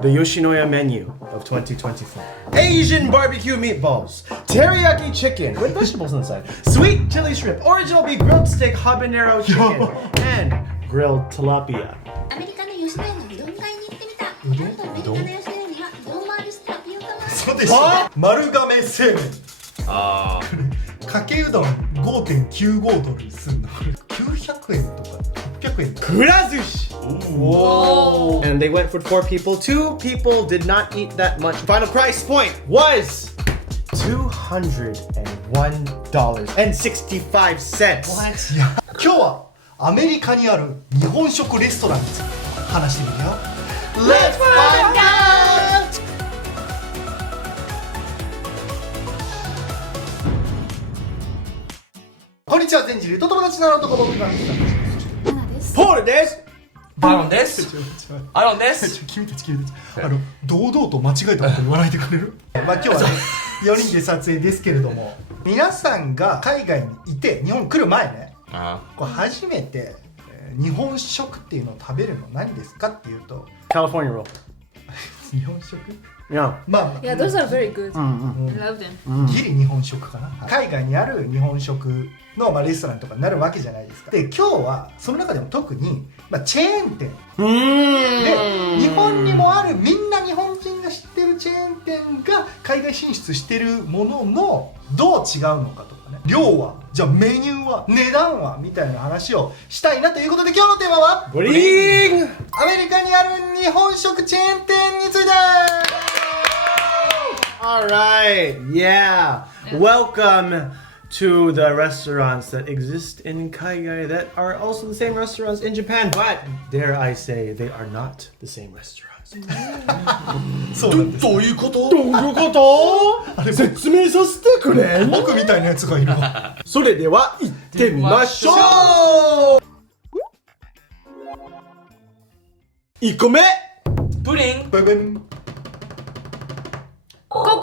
The Yoshinoya menu of 2024. Asian barbecue meatballs, teriyaki chicken with vegetables inside, sweet chili shrimp, original beef grilled steak habanero chicken, and grilled tilapia. アメリカの吉野家のうどん買いに行ってみた。なんとアメリカの吉野家にはうどんもあるしタピオカもある。そうでしょ。丸亀製麺。あかけうどん 5.95 ドルにすんの。900円とか800円とか。 Kura Sushi! Whoa! And they went for 4 people. 2 people did not eat that much. Final price point was $201.65. いや、今日はアメリカにある日本食レストランについて話してみるよ。 Let's find out! こんにちは、全人類と友達の男僕がポールです。アロンです。アロンです。君たち堂々と間違えたこと言わないでくれる？まあ今日はね4人で撮影ですけれども、皆さんが海外にいて日本来る前ね、こう初めて日本食っていうのを食べるの何ですかっていうと California roll. 日本食Yeah. まあ Yeah, those are very good. I love them. ギリ日本食かな、海外にある日本食の、レストランとかになるわけじゃないですか。で今日はその中でも特に、チェーン店で日本にもあるみんな日本人が知ってるチェーン店が海外進出してるもののどう違うのかとかね、量はじゃあメニューは値段はみたいな話をしたいなということで、今日のテーマはブリングアメリカにある日本食チェーン店について。Alright, yeah. Welcome to the restaurants that exist in Kaigai that are also the same restaurants in Japan, but dare I say, they are not the same restaurants. そうなんです。どういうこと説明させてくれん？僕みたいなやつがいるわ。それでは行ってみましょう。1個目プリン。ブブン。CoCo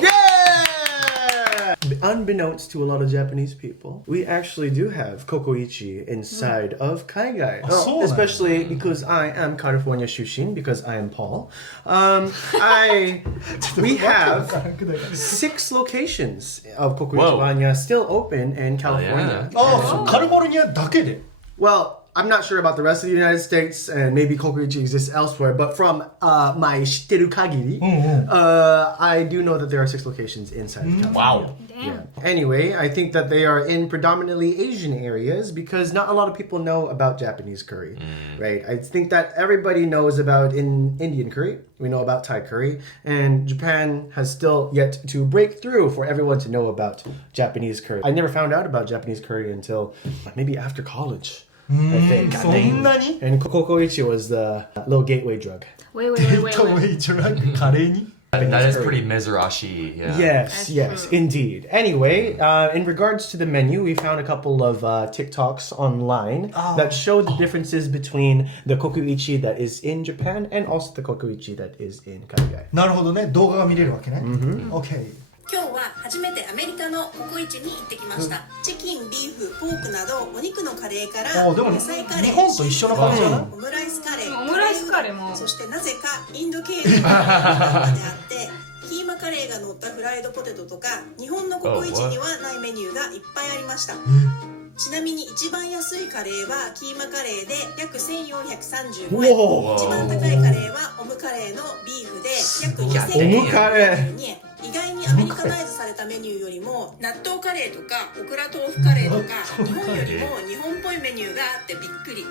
Yeah! Unbeknownst to a lot of Japanese people, we actually do have Kokoichi inside of Kaigai. Especially because I am California Shushin, because I am Paul. We have 6 locations of Kokoichibanya still open in California. ああ、カリフォルニアだけで。 Well, I'm not sure about the rest of the United States, and maybe Kokoichi exists elsewhere, but from my shitteru kagiri, I do know that there are 6 locations inside of California. Wow. Yeah. Anyway, I think that they are in predominantly Asian areas because not a lot of people know about Japanese curry, right? I think that everybody knows about Indian curry. We know about Thai curry, and Japan has still yet to break through for everyone to know about Japanese curry. I never found out about Japanese curry until maybe after college. I think. そんなに？ And Kokoichi was the little gateway drug. Wait. カレーに？ That is pretty mizurashi. Yeah. Yes, indeed. Anyway, in regards to the menu, we found a couple of TikToks online that show the differences between the kokuichi that is in Japan and also the kokuichi that is in Kaigai. なるほどね、動画が見れるわけね。OK。今日は初めてアメリカのココイチに行ってきました。チキン、ビーフ、ポークなどお肉のカレーからでも野菜カレー、日本と一緒な感じだな。オムライスカレー、オムライスカレーもそしてなぜかインド系のまであってキーマカレーが乗ったフライドポテトとか日本のココイチにはないメニューがいっぱいありました。ちなみに一番安いカレーはキーマカレーで約1435円、一番高いカレーはオムカレーのビーフで約2942円。意外にアメリカナイズされたメニューよりも納豆カレーとかオクラ豆腐カレーとか日本よりも日本っぽいメニューがあってびっくり。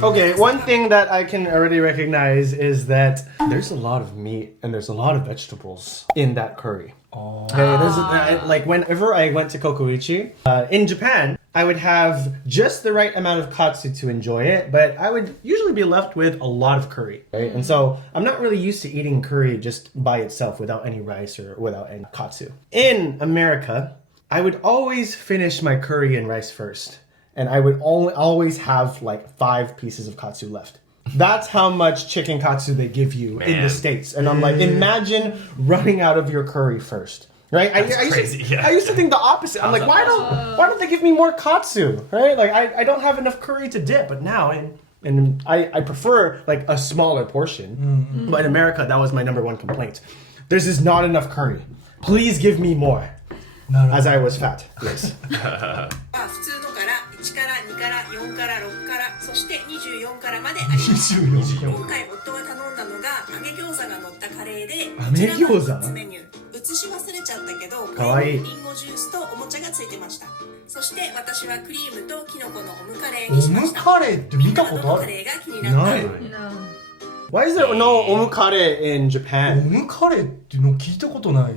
Okay, one thing that I can already recognize is that there's a lot of meat and there's a lot of vegetables in that curry. Okay, like whenever I went to Kokoichi in Japan, I would have just the right amount of katsu to enjoy it, but I would usually be left with a lot of curry, right? And so I'm not really used to eating curry just by itself without any rice or without any katsu. In America, I would always finish my curry and rice first, and I would always have like 5 pieces of katsu left. That's how much chicken katsu they give you in the States. And I'm like, imagine running out of your curry first. Right? I used to think the opposite. I'm like, why don't they give me more katsu? Right? Like I don't have enough curry to dip. But now in And I prefer like a smaller portion. But in America, that was my number one complaint. There's just not enough curry. Please give me more. As I was fat. Yes. 普通のから1から2から4から6からそして24からまであります今回夫が頼んだのが揚げ餃子が乗ったカレーでこちらが1つメニュー写し忘れちゃったけどかわいいリンゴジュースとおもちゃがついてましたそして私はクリームとキノコのオムカレーにしましたオムカレーって見たことある？カレーが気になった Why is there no omukare in オ Japan? ムカレーっていうの聞いたことない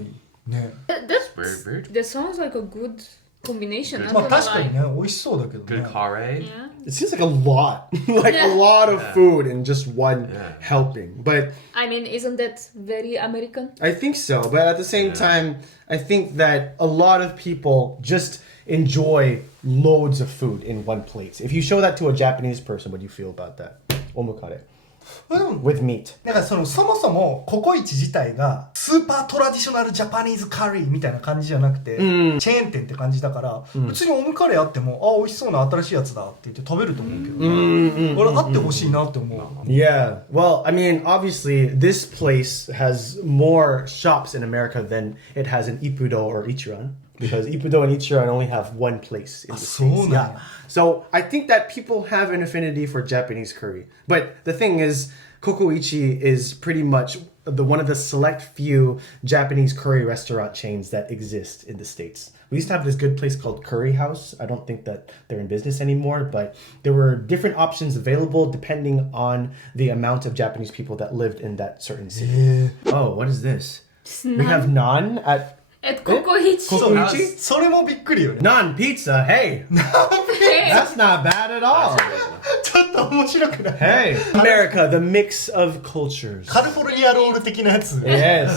ね。 That sounds like a good combination. Not まあ gonna 確かに lie. ね美味しそうだけど Good ね。 curry. Yeah. It seems like a lot. Like a lot of food in just one helping. But I mean, isn't that very American? I think so. But at the same time, I think that a lot of people just enjoy loads of food in one plate. If you show that to a Japanese person, what do you feel about that? Omukare. でも With meat. だからそもそもココイチ自体がスーパートラディショナルジャパニーズカリーみたいな感じじゃなくて、チェーン店って感じだから、普通にオムカレーあっても美味しそうな新しいやつだって言って食べると思うけどね、俺あってほしいなって思う。 Yeah. Well, I mean, obviously, this place has more shops in America than it has in Ippudo or Ichiran. Because Ippudo and Ichiran only have one place in the States. so Yeah. So I think that people have an affinity for Japanese curry. But the thing is, Kokoichi is pretty much one of the select few Japanese curry restaurant chains that exist in the States. We used to have this good place called Curry House. I don't think that they're in business anymore, but there were different options available depending on the amount of Japanese people that lived in that certain city. Oh, what is this? We have naan at Kokoichi. Kokoichi? それもびっくりよね。 Naan pizza. Hey, Hey. that's not bad at all. ちょっと面白くない？ Hey, America, the mix of cultures. カリフォルニアロール的なやつ。 Yes,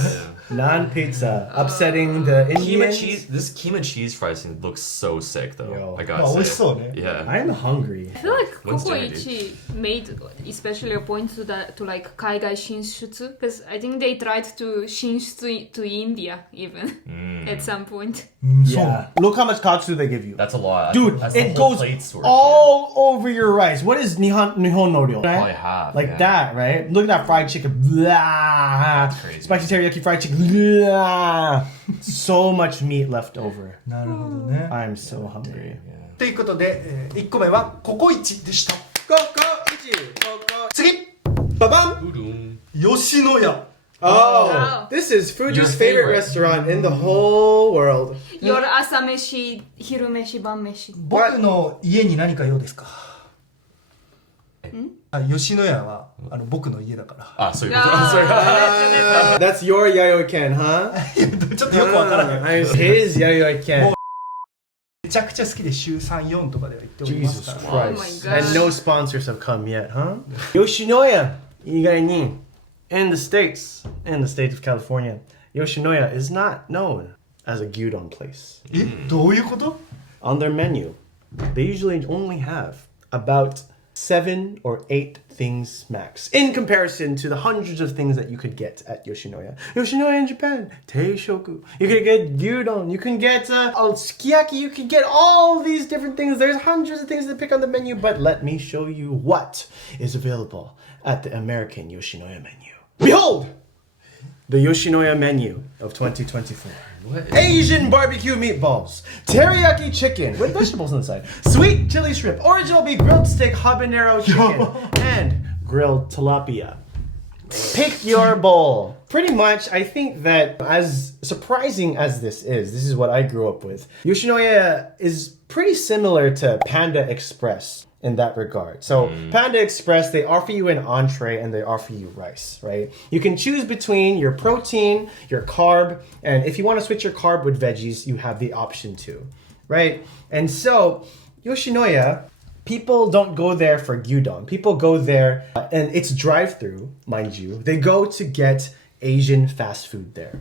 naan pizza, upsetting the Keema Indians. cheese. This keema cheese fries thing looks so sick though. Yo. I まあ gotta 美味し say. そうね。 Yeah. I'm hungry. I feel like When's dinner Kokoichi made especially a point to like 海外進出 because I think they tried to 進出 to India even at some point. Yeah. Look how much katsu they give you. That's a lot. Dude, That's the it whole goes plate's worth, all over your rice. What is nihon norio? Probably half, Like yeah. that, right? Look at that fried chicken. Blah. crazy. Spicy teriyaki fried chicken. Blah. So much meat left over. なるほどね。 I'm so hungry. ということで、1個目はココイチでした。 Kokoichi. Koko. 次 Ba-bam. Udon. 吉野家。 Oh, Wow. this is Fuji's Your favorite favorite. restaurant in the whole world. Your 朝飯、昼飯、晩飯。僕の家に何か用ですか？あ、吉野家は僕の家だから。 Ah, so you're Ah, That's your Yayoi-ken, huh? ちょっとよくわからない。 His Yayoi-ken. めちゃくちゃ好きで週3、4とかでは行っております Jesus から。 Oh my Christ. gosh. And no sponsors have come yet, huh? Yoshinoya, Igaini, in the States, in the state of California, Yoshinoya is not known as a gyudon place. え、どういうこと？ On their menu, they usually only have about 7 or 8 things max in comparison to the hundreds of things that you could get at Yoshinoya. Yoshinoya in Japan, teishoku. You can get gyudon, you can get sukiyaki, you can get all these different things. There's hundreds of things to pick on the menu, but let me show you what is available at the American Yoshinoya menu. Behold! The Yoshinoya menu of 2024. What? Asian barbecue meatballs, teriyaki chicken with vegetables inside, sweet chili shrimp, original beef grilled steak, habanero chicken, and grilled tilapia. Pick your bowl. Pretty much, I think that as surprising as this is what I grew up with. Yoshinoya is pretty similar to Panda Express in that regard. So Panda Express, they offer you an entree and they offer you rice, right? You can choose between your protein, your carb, and if you want to switch your carb with veggies, you have the option to, right? And so Yoshinoya, people don't go there for gyudon. People go there, and it's drive-through, mind you. They go to get Asian fast food there.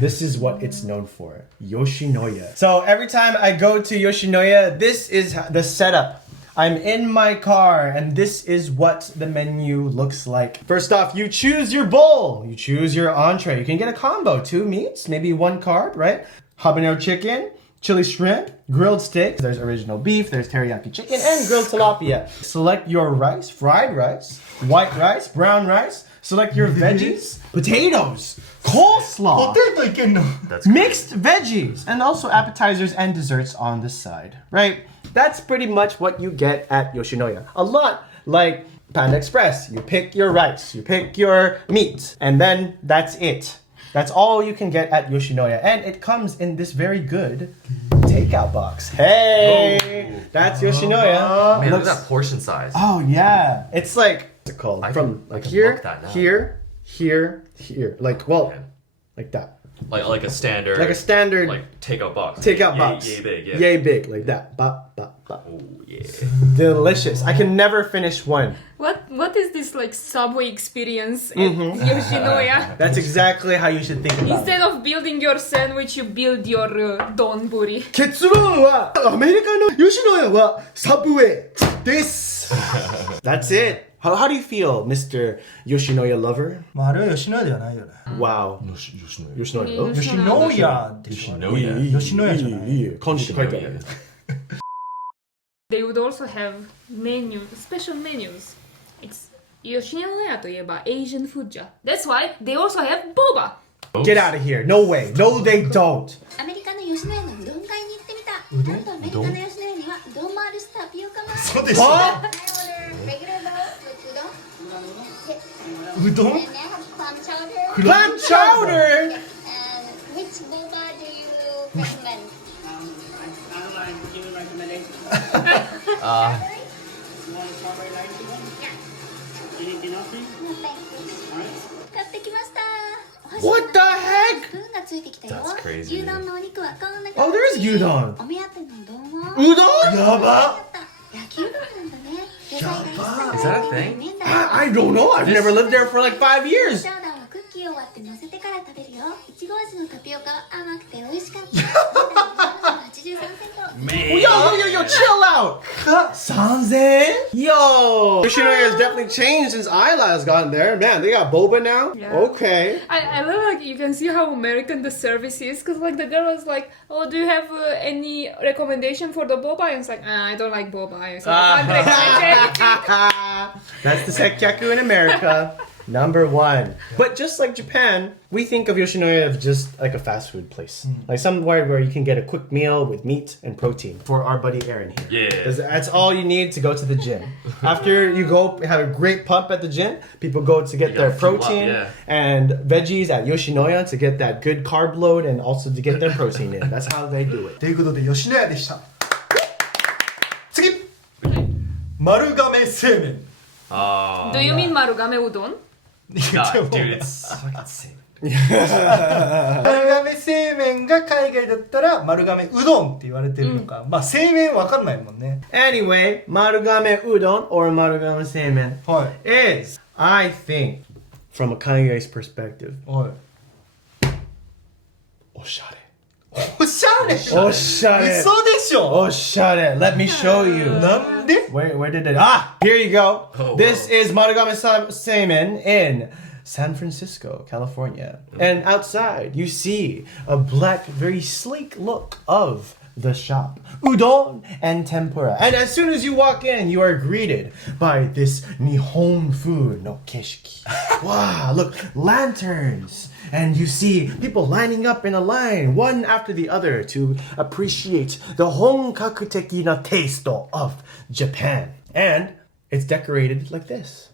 This is what it's known for, Yoshinoya. So every time I go to Yoshinoya, this is the setup. I'm in my car, and this is what the menu looks like. First off, you choose your bowl. You choose your entree. You can get a combo, 2 meats, maybe 1 carb, right? Habanero chicken, chili shrimp, grilled steak, there's original beef, there's teriyaki chicken, and grilled tilapia. Select your rice, fried rice, white rice, brown rice. Select your veggies, potatoes, ポ coleslaw, テトいけんの That's crazy. mixed veggies, and also appetizers and desserts on the side, right? That's pretty much what you get at Yoshinoya. A lot like Panda Express. You pick your rice, you pick your meat, and then that's it. That's all you can get at Yoshinoya. And it comes in this very good takeout box. Hey! That's Yoshinoya. Man, look at Looks- that portion size. Oh, yeah. It's like, what's it called? I From can like look here, that now. here, here, here. Like, well, Okay. like that. Like a standard. Like a standard Like takeout box. takeout Yay- box. Yay big. Yeah. Yay big, like that. Bop, bop, bop. Oh yeah. Delicious. I can never finish one. What is this like Subway experience at Yoshinoya? That's exactly how you should think about it. Instead of building your sandwich, you build your donburi. 結論はアメリカの吉野家はサブウェイです。That's it. How do you feel, Mr. Yoshinoya lover? まああれは吉野家ではないよね Wow. Yoshinoya. Yoshinoya? 吉野家でしょ Yoshinoya. 吉野家じゃないいい漢字で書いてある。 They would also have special menus. It's Yoshinoya といえば Asian food じゃ。That's why they also have boba. Get out of here. No way. No, they don't. アメリカの吉野家のうどん買いに行ってみた。なんとアメリカの吉野家にはうどんもあるしタピオカもある。そうでしょ Huh? Regular bowl with udon. うどん And they have clam chowder. Clam chowder. And which boba do you recommend? No, thank you. 買ってきました。お箸 What the heck? スプーンがついてきたよ。 That's crazy. 牛丼のお肉はこんな Oh, there's gyudon. お目当てのうどんはうどんやば焼きうどんなんだね。野菜が一切 Is that a thing? 麺だ I don't know. I've never lived there for like 5 years. チャウダーはクッキーを割って乗せてから食べるよ。いちご味のタピオカは甘くて美味しかった。83セント。 Yo, chill out. 3000? Yo. Yoshinoya has definitely changed since I last got there. Man, they got boba now? Yeah. Okay. I love like you can see how American the service is because like the girl was like, oh, do you have any recommendation for the boba? And it's like, I don't like boba. I can't recommend anything. That's the sekyaku in America. Number 1. But just like Japan, we think of Yoshinoya as just like a fast food place. Like somewhere where you can get a quick meal with meat and protein for our buddy Aaron here. Yeah. 'Cause that's all you need to go to the gym. After you go have a great pump at the gym, people go to get You their gotta fuel up, protein yeah. and veggies at Yoshinoya to get that good carb load and also to get their protein in. That's how they do it. ということで吉野家でした次丸亀製麺 Do you mean Marugame Udon? Nah, dude, it's fucking same. 丸亀製麺が海外だったら丸亀うどんって言われてるのか、まあ製麺わかんないもんね Anyway, Marugame Udon or Marugame Seimen はい is, I think, from a Kangai's perspective, はいおしゃれ。おしゃれおしゃれ。嘘でしょ Oshare. Let me show you. なんで Where did it? Ah, here you go. Oh, This is Marugame Seimen in San Francisco, California. And outside, you see a black, very sleek look of the shop. Udon and tempura. And as soon as you walk in, you are greeted by this Nihon food no keshiki. Wow, look, lanterns. And you see people lining up in a line, one after the other, to appreciate the honkaku-teki na taste of Japan. And it's decorated like this.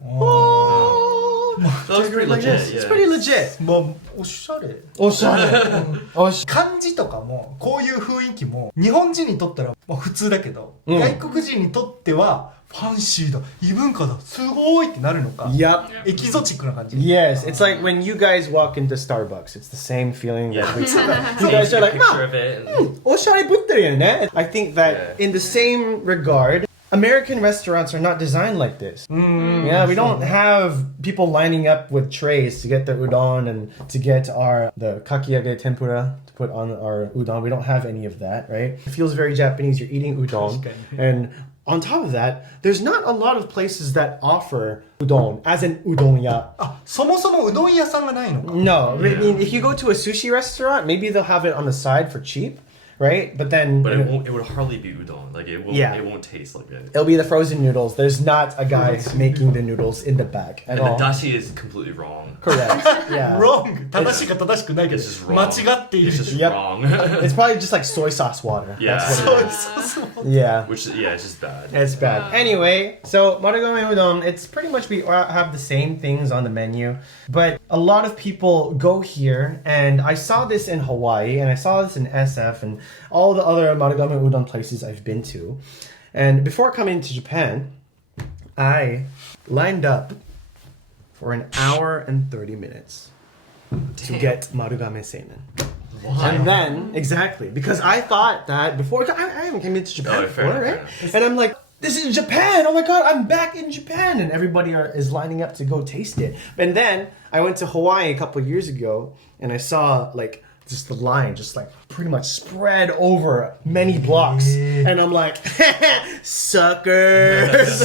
Oh. So it's pretty Like legit. this. It's Yeah. pretty legit. まあおしゃれ Oshare. 漢字とかもこういう雰囲気も日本人にとったらまあ普通だけど、うん外国人にとってはファンシーだ異文化だすごいってなるのか Yep. エキゾチックな感じ Yes, it's like when you guys walk into Starbucks. It's the same feeling that we Yeah. You guys are like, picture "Ma, of it. And, oshare butteru yo ne?" I think that in the same regard, American restaurants are not designed like this. Yeah, we don't have people lining up with trays to get the udon and to get the kakiage tempura to put on our udon. We don't have any of that, right? It feels very Japanese. You're eating udon, and on top of that, there's not a lot of places that offer udon as an udon ya. あそもそもうどん屋さんがないのか No, I mean if you go to a sushi restaurant, maybe they'll have it on the side for cheap. right? But then But it would hardly be udon. Like it won't taste like it. it'll be the frozen noodles. There's not a guy making the noodles in the bag at And all. the dashi is completely wrong. Correct. Yeah. wrong 正しいか正しくないけ It's just ど wrong. 間違っている It's just Yep. wrong. It's probably just like soy sauce water. Yeah. That's what it is. そうそうそう Yeah. Which it's just bad. It's bad. Anyway, so Marugame Udon, it's pretty much we have the same things on the menu, but a lot of people go here, and I saw this in Hawaii, and I saw this in SF, and all the other Marugame Udon places I've been to. And before coming to Japan, I lined up for an hour and 30 minutes to get Marugame Seinen. And then, exactly, because I thought that before, I haven't come into Japan Oh, fair before, enough, right? fair enough. And I'm like, this is Japan! Oh my god, I'm back in Japan! And everybody is lining up to go taste it. And then, I went to Hawaii a couple years ago, and I saw, like, just the line just, like, pretty much spread over many blocks. And I'm like, suckers!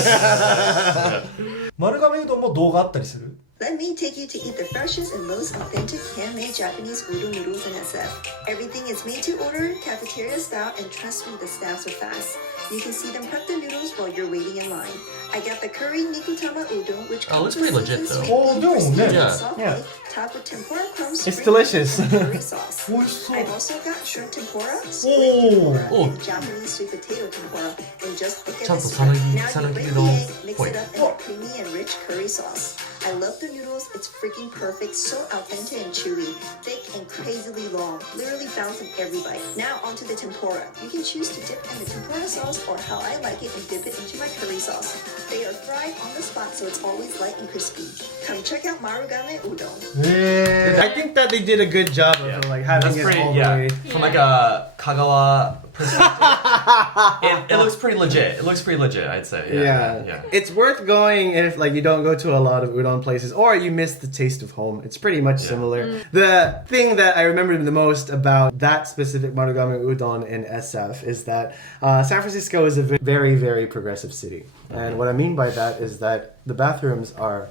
丸亀うどんも動画あったりする Let me take you to eat the freshest and most authentic handmade Japanese udon noodles in SF. Everything is made to order, cafeteria style, and trust me, the staffs are fast. You can see them prep the noodles while you're waiting in line. I got the curry nikutama udon, which Oh, comes looks pretty with legit, seasoned though. sweet bean, Oh, crispy yeah. and Yeah. soft Yeah. meat, topped with tempura crumbs, It's sprinkled delicious. with curry sauce. 美味しそう I've also got shrimp tempura, Oh. squid tempura, Oh. and Japanese sweet potato tempura. And just look at Chanto this spread. sanagi- Now you sanagi break the udon egg, mix point. it up in a creamy and rich curry sauce. I love the noodles. It's freaking perfect. So al dente and chewy, thick and crazily long. Literally bouncing every bite. Now onto the tempura. You can choose to dip in the tempura sauce or how I like it and dip it into my curry sauce. They are fried on the spot, so it's always light and crispy. Come check out Marugame Udon. へ I think that they did a good job of like having That's it pretty, all the yeah. way. From like a Kagawa perspective, it looks pretty legit. It looks pretty legit, I'd say. Yeah. It's worth going if like you don't go to a lot of udon places or you miss the taste of home. It's pretty much similar. The thing that I remember the most about that specific Marugame Udon in SF is that San Francisco is a very, very progressive city. And what I mean by that is that the bathrooms are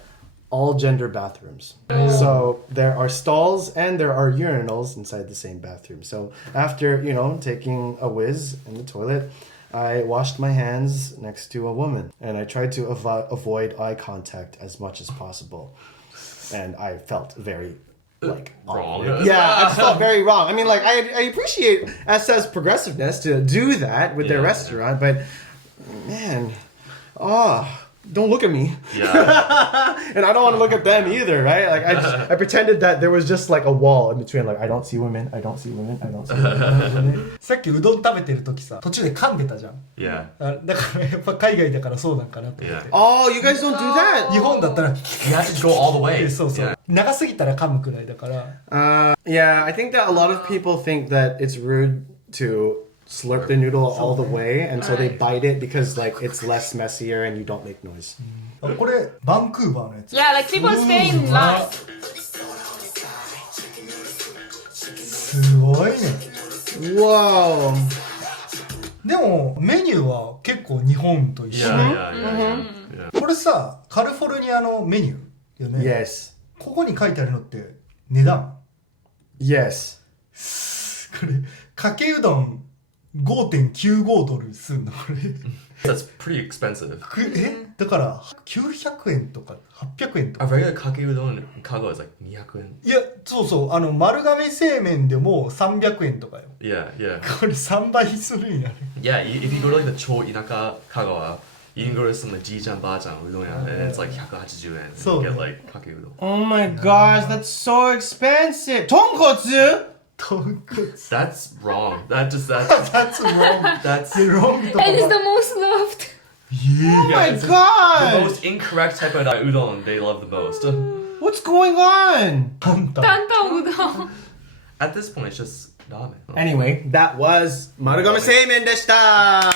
all gender bathrooms. So there are stalls and there are urinals inside the same bathroom. So after, taking a whiz in the toilet, I washed my hands next to a woman and I tried to avoid eye contact as much as possible. And I felt very Wrong. yeah, I just felt very wrong. I mean, like, I appreciate SS's progressiveness to do that with their restaurant, but man, don't look at me. Yeah. And I don't want to look at them either, right? Like, I pretended that there was just like a wall in between, like, I don't see women, I don't see women, I don't see women. さっきうどん食べてる時さ途中で噛んでたじゃん Yeah. だからやっぱ海外だからそうなんかなと思って Oh, you guys don't do that? 日本だったら You have to go all the way. そうそう、 Yeah. 長すぎたら噛むくらいだから Yeah, I think that a lot of people think that it's rude to slurp the noodle all the way, and so they bite it because like it's less messier and you don't make noise. あこれバンクーバーのやつ Yeah, like people stay in line. すごいね Whoa. でもメニューは結構日本と一緒、 Yeah. これさカリフォルニアのメニューよね Yes. ここに書いてあるのって値段 Yes. これかけうどん $5.95 ドルすんのこれ That's pretty expensive. だから900円とか800円と A か regular kake udon in Kago is like 200 yen. いやそうそう丸亀製麺でも300円とかよ Yeah. これ3倍するんやね Yeah, if you go to like the Cho Inaka Kagawa, you can go to some like Jijang Bajang udon and it's like 180 yen. And So- you get like kake udon. Oh my gosh, that's so expensive. Tonkotsu? 豚骨 That's wrong. That's That's wrong that's wrong とか And it's the most loved. Oh my it's the gosh. most incorrect type of udon they love the most. What's going on? タンタン Tantan udon. At this point, it's just ramen. Anyway, that was Marugame Seimen でした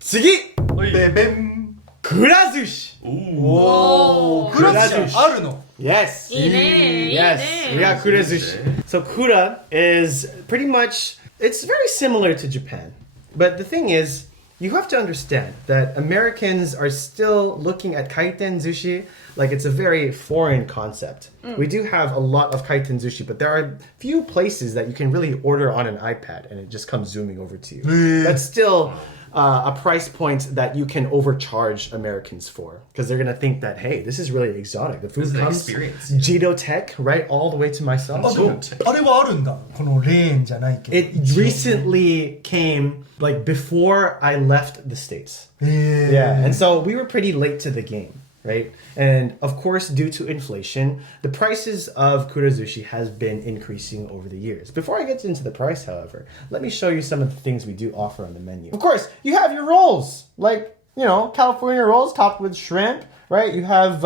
次ベベンくら寿司 おークラ寿司あるの Yes. Yes. We got Kura Sushi. So Kura is pretty much, it's very similar to Japan. But the thing is, you have to understand that Americans are still looking at kaiten sushi like it's a very foreign concept. We do have a lot of kaiten sushi, but there are few places that you can really order on an iPad and it just comes zooming over to you. That's still a price point that you can overcharge Americans for because they're gonna think that, hey, this is really exotic. The food This is an comes experience. Jito Tech, right, all the way to my son. あでもあれはあるんだこのレーンじゃないけど It recently came like before I left the States. へー Yeah, and so we were pretty late to the game, right? And of course, due to inflation, the prices of Kura Sushi has been increasing over the years. Before I get into the price, however, let me show you some of the things we do offer on the menu. Of course, you have your rolls, like, you know, California rolls topped with shrimp, right? You have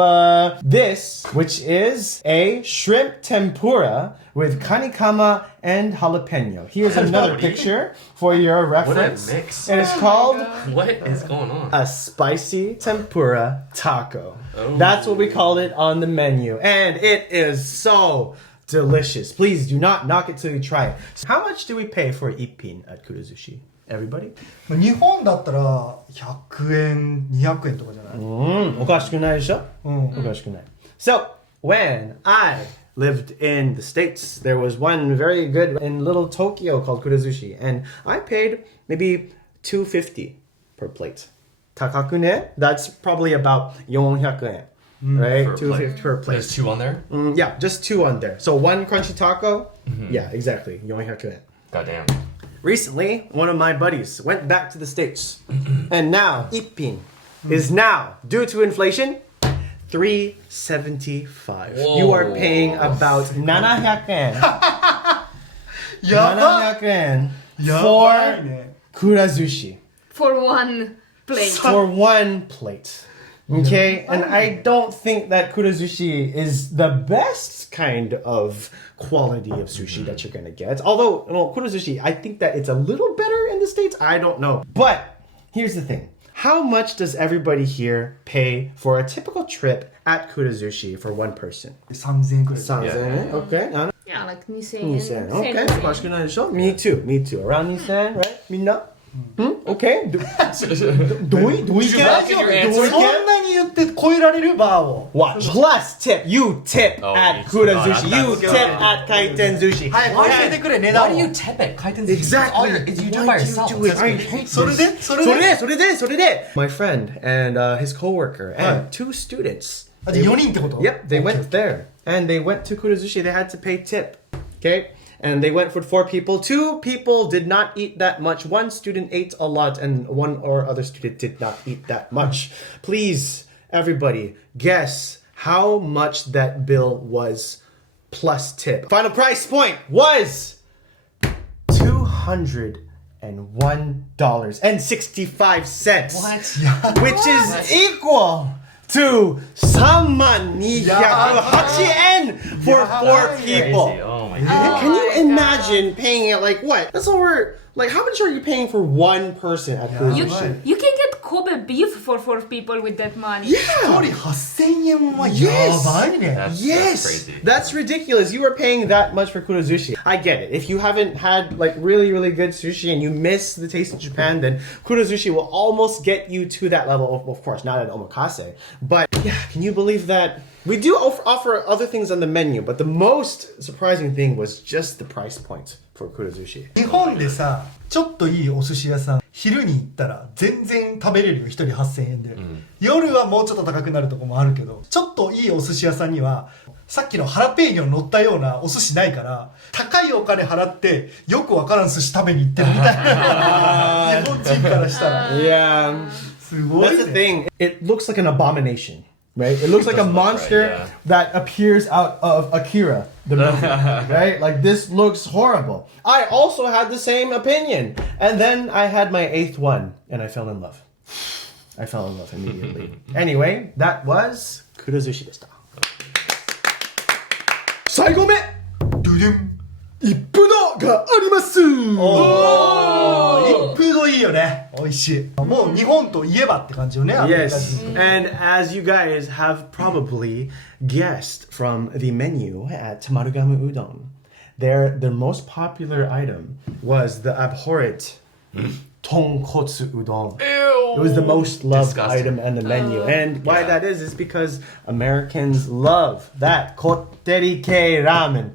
this, which is a shrimp tempura with kanikama and jalapeno. Here's another picture for your reference. mix. And it's called What is going on? a spicy tempura taco. Oh. That's what we call it on the menu. And it is so delicious. Please do not knock it till you try it. So how much do we pay for ippin at Kura Sushi? Everybody? 日本だったら100円200円とかじゃない、おかしくないでしょ？おかしくない。So, when I lived in the States, there was one very good in little Tokyo called Kura Sushi, and I paid maybe $250 per plate. 高くね? That's probably about 400 yen, right? For a plate. $250 per plate. There's 2 on there? Yeah, just 2 on there. So one crunchy taco, yeah, exactly, 400 yen. Goddamn. Recently, one of my buddies went back to the States, and now ippin is now, due to inflation, $375. You are paying about 700 yen. やば 700 yen や for ばいね Kura Sushi. For one plate. For one plate. Okay? And I don't think that Kura Sushi is the best kind of quality of sushi that you're gonna get. Although, well, Kura Sushi, I think that it's a little better in the States. I don't know. But here's the thing. How much does everybody here pay for a typical trip at Kura Sushi for one person? 3000円くらい Sounds Yeah. okay. Yeah, like 2000 Okay. 1000 おかしくないでしょ? Me too. Around 2000, right? みんな? Okay. どういけ? Back in your answer. そんなに言って超えられるバーを Watch. Plus tip. You tip Oh, at you Kura tip. Sushi. Oh, You that's tip good. at Kaiten Sushi. 早く教えてくれ値段 Why を do you tip it? Kaiten's Exactly. You do it Why by do you yourself. do it? That's I great. hate それでそれでそれで My friend and his coworker and 2 students. あじゃあ4人ってこと Yep, they went there and they went to Kura Sushi. They had to pay tip. Okay? And they went for 4 people. 2 people did not eat that much. 1 student ate a lot and 1 or other student did not eat that much. Please, everybody, guess how much that bill was plus tip. Final price point was $201.65. What? Which is equal to 3208 yen for 4 people. Crazy. Oh my god. Can you imagine paying it like what? That's over. Like, how much are you paying for one person at Kura You, Sushi? you can get Kobe beef for 4 people with that money. 1 Yeah. 人8000円は Yes. やばいね That's Yes, crazy. that's ridiculous. You are paying that much for Kura Sushi. I get it. If you haven't had like really, really good sushi and you miss the taste of Japan, then Kura Sushi will almost get you to that level. Of course, not at omakase, but yeah, can you believe that? We do offer other things on the menu, but the most surprising thing was just the price point for Kura Sushi. 日本でさちょっといいお寿司屋さん昼に行ったら全然食べれるよ1人8000円で、夜はもうちょっと高くなるとこもあるけどちょっといいお寿司屋さんにはさっきのハラペーニョ乗ったようなお寿司ないから高いお金払ってよくわからん寿司食べに行ってるみたいな日本人からしたら Yeah, すごい that's the ね thing. It looks like an abomination. Right? It looks like a doesn't look right, monster yeah. that appears out of Akira, the movie. Right? Like, this looks horrible. I also had the same opinion. And then I had my 8th one, and I fell in love. I fell in love immediately. Anyway, that was Kura Sushi でした。最後目ドゥドゥン一風堂があります一風堂いいよね美味しいもう日本といえばって感じよねアメリカ Yes, 人 and as you guys have probably guessed from the menu at Marugame Udon, their most popular item was the abhorrent tonkotsu udon. Ew. It was the most loved Disgusting. item on the menu. And why Yeah. that is because Americans love that kotterike ramen.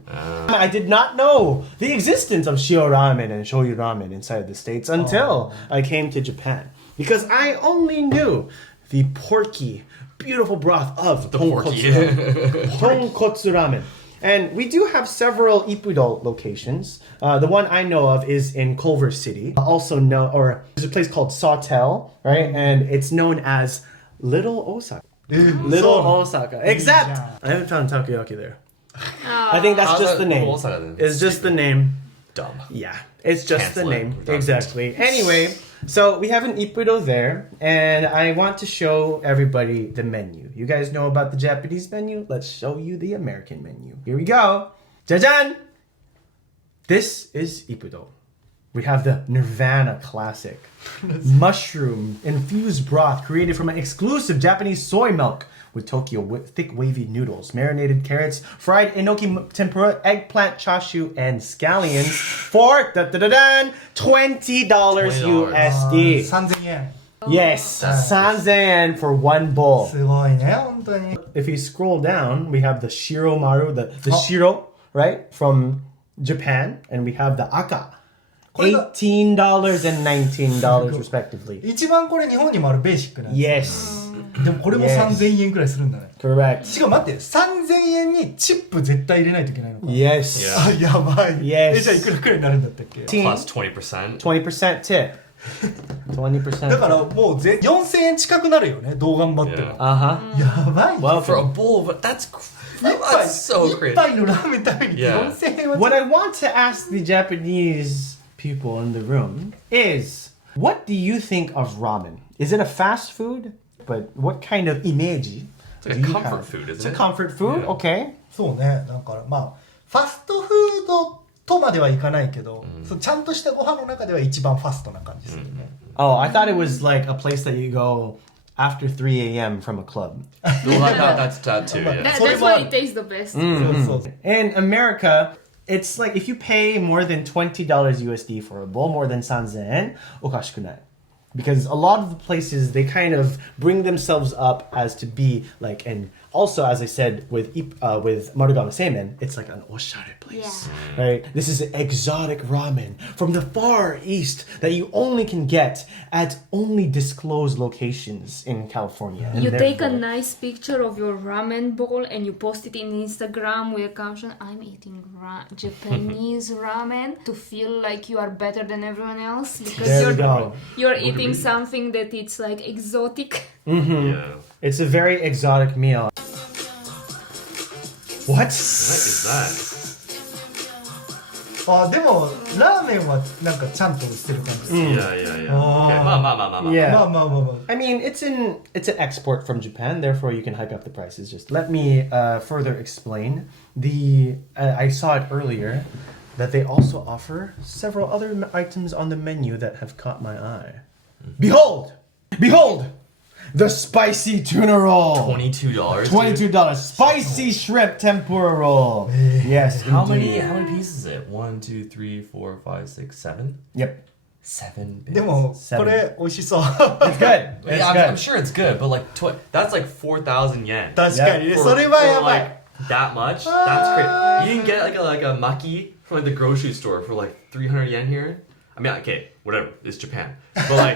I did not know the existence of shio ramen and shoyu ramen inside the States until I came to Japan. Because I only knew the porky, beautiful broth of tonkotsu ramen. And we do have several Ippudo locations. The one I know of is in Culver City. There's a place called Sawtell, right? And it's known as Little Osaka. Little Osaka. Except I haven't found takoyaki there. I think that's just the name. It's just the name. Dumb. Yeah, it's just the Cancel it. name. Exactly. Anyway, so we have an Ippudo there, and I want to show everybody the menu. You guys know about the Japanese menu? Let's show you the American menu. Here we go. Jajan! This is Ippudo. We have the Nirvana classic. Mushroom infused broth created from an exclusive Japanese soy milk with Tokyo thick wavy noodles, marinated carrots, fried enoki tempura, eggplant chashu, and scallions for $20 USD. 3000円 Yes, 3000 yen for one bowl. すごいね本当に If you scroll down, we have the shiromaru, the shiro, right, from Japan, and we have the aka. $18 and $19 respectively. 一番これ日本にもあるベーシックなんです Yes, でもこれも Yes. 3000円くらいするんだね correct. しかも待って3000円にチップ絶対入れないといけないのか Yes.あやばい Yes. じゃあいくらくらいになるんだったっけ Plus 20%. 20% tip. 20%. だからもう4000円近くなるよねどう頑張っても Uh-huh. やばい Well, For a bowl of that's 一杯 that's so 一 crazy. 杯のラーメン食べに Yeah. 4000円は what I want to ask the Japanese people in the room is, what do you think of ramen? Is it a fast food? But what kind of imeji? It's like do a you comfort have? food, It's isn't a it? comfort food? Yeah. Okay. そうねだからまあファストフードとまではいかないけど、そうちゃんとしたご飯の中では一番ファストな感じするね、 Oh, I thought it was like a place that you go after 3 a.m. from a club. That's that too. Yeah. That's why it tastes the best. そうそう In America, it's like if you pay more than $20 USD for a bowl, more than 3000 yen, okashikunai. Because a lot of the places, they kind of bring themselves up as to be like, and also, as I said, with Marugame Udon, it's like an oshare place, right? This is an exotic ramen from the far east that you only can get at only disclosed locations in California. And You take a therefore- nice picture of your ramen bowl and you post it in Instagram with a caption, I'm eating Japanese ramen, to feel like you are better than everyone else because There we go. you're eating something that it's like exotic. Yeah. It's a very exotic meal. What? What is that? あでもラーメンはなんかちゃんとしてる感じ、 Yeah, yeah, yeah. Oh. Okay. Ma. Yeah. まあまあまあまあ I mean, it's an export from Japan, therefore you can hike up the prices. Just let me further explain. I saw it earlier that they also offer several other items on the menu that have caught my eye. Behold! Behold! The spicy tuna roll! $22. $22. Spicy shrimp tempura roll. Yes. How indeed. many pieces is it? 1, 2, 3, 4, 5, 6, 7? Yep. 7 bits. でもこれ美味しそう It's good. It's Yeah, good. I'm sure it's good, but like that's like 4,000 yen. 確かにね For- それはや for, ばい like that much. That's crazy. You can get like a maki from like the grocery store for like 300 yen here. I mean, okay, whatever. It's Japan, but like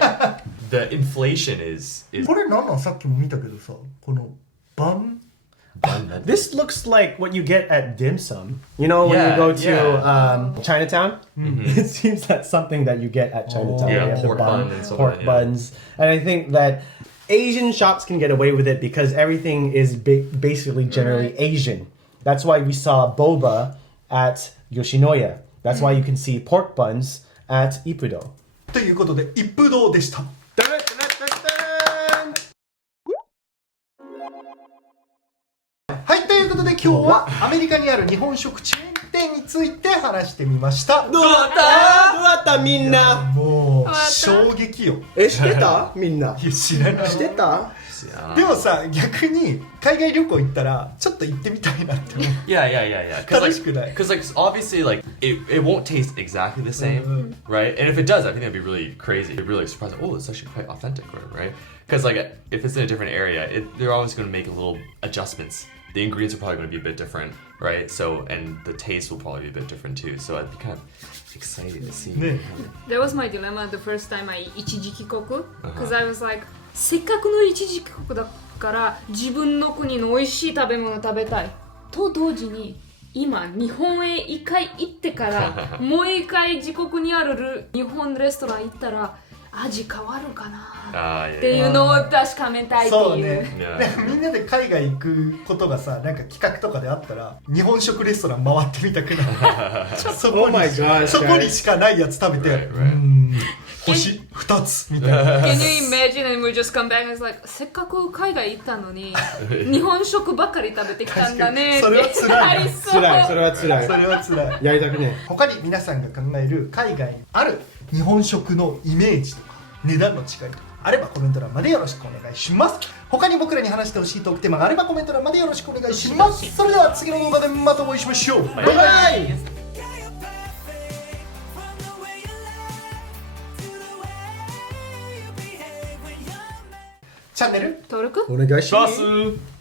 the inflation is これなんなんさっきも見たけどさこのバン This looks like what you get at dim sum. You know, when Yeah, you go to yeah. Chinatown? It seems that's something that you get at Chinatown. Yeah, You have the pork bun and so pork on, yeah. buns. And I think that Asian shops can get away with it because everything is basically generally Asian. That's why we saw boba at Yoshinoya. That's why you can see pork buns at Ippudo. ということで一風堂でしたはいということで今日はアメリカにある日本食チェーン店について話してみましたどうだったみんなもう衝撃よしてたみんないや知らないしてた yeah. でもさ逆に海外旅行行ったらちょっと行ってみたいなって思う Yeah. 楽しくない Because like obviously like it won't taste exactly the same, right? And if it does, I think that'd be really crazy. It'd be really surprising. Oh, it's actually quite authentic, right? Because like if it's in a different area, they're always going to make little adjustments. The ingredients are probably going to be a bit different, right? So and the taste will probably be a bit different too. So I'd be kind of excited to see. That was my dilemma the first time I 一時帰国 because I was like せっかくの一時帰国だから自分の国の美味しい食べ物食べたいと同時に今日本へ一回行ってからもう一回自国にある日本レストラン行ったら味変わるかなっていうのを確かめたいっていう。そうね。みんなで海外行くことがさ、なんか企画とかであったら日本食レストラン回ってみたくなる。そこにしかないやつ食べて、星2つみたいな。Can you imagine and we just come back and it's like せっかく海外行ったのに日本食ばっかり食べてきたんだねって。それは辛い。それは辛い。やりたくねえ。他に皆さんが考える海外にある日本食のイメージとか値段の違いとかあればコメント欄までよろしくお願いします。他に僕らに話してほしいトークテーマがあればコメント欄までよろしくお願いします。それでは次の動画でまたお会いしましょう。バイバイ。チャンネル登録お願いします。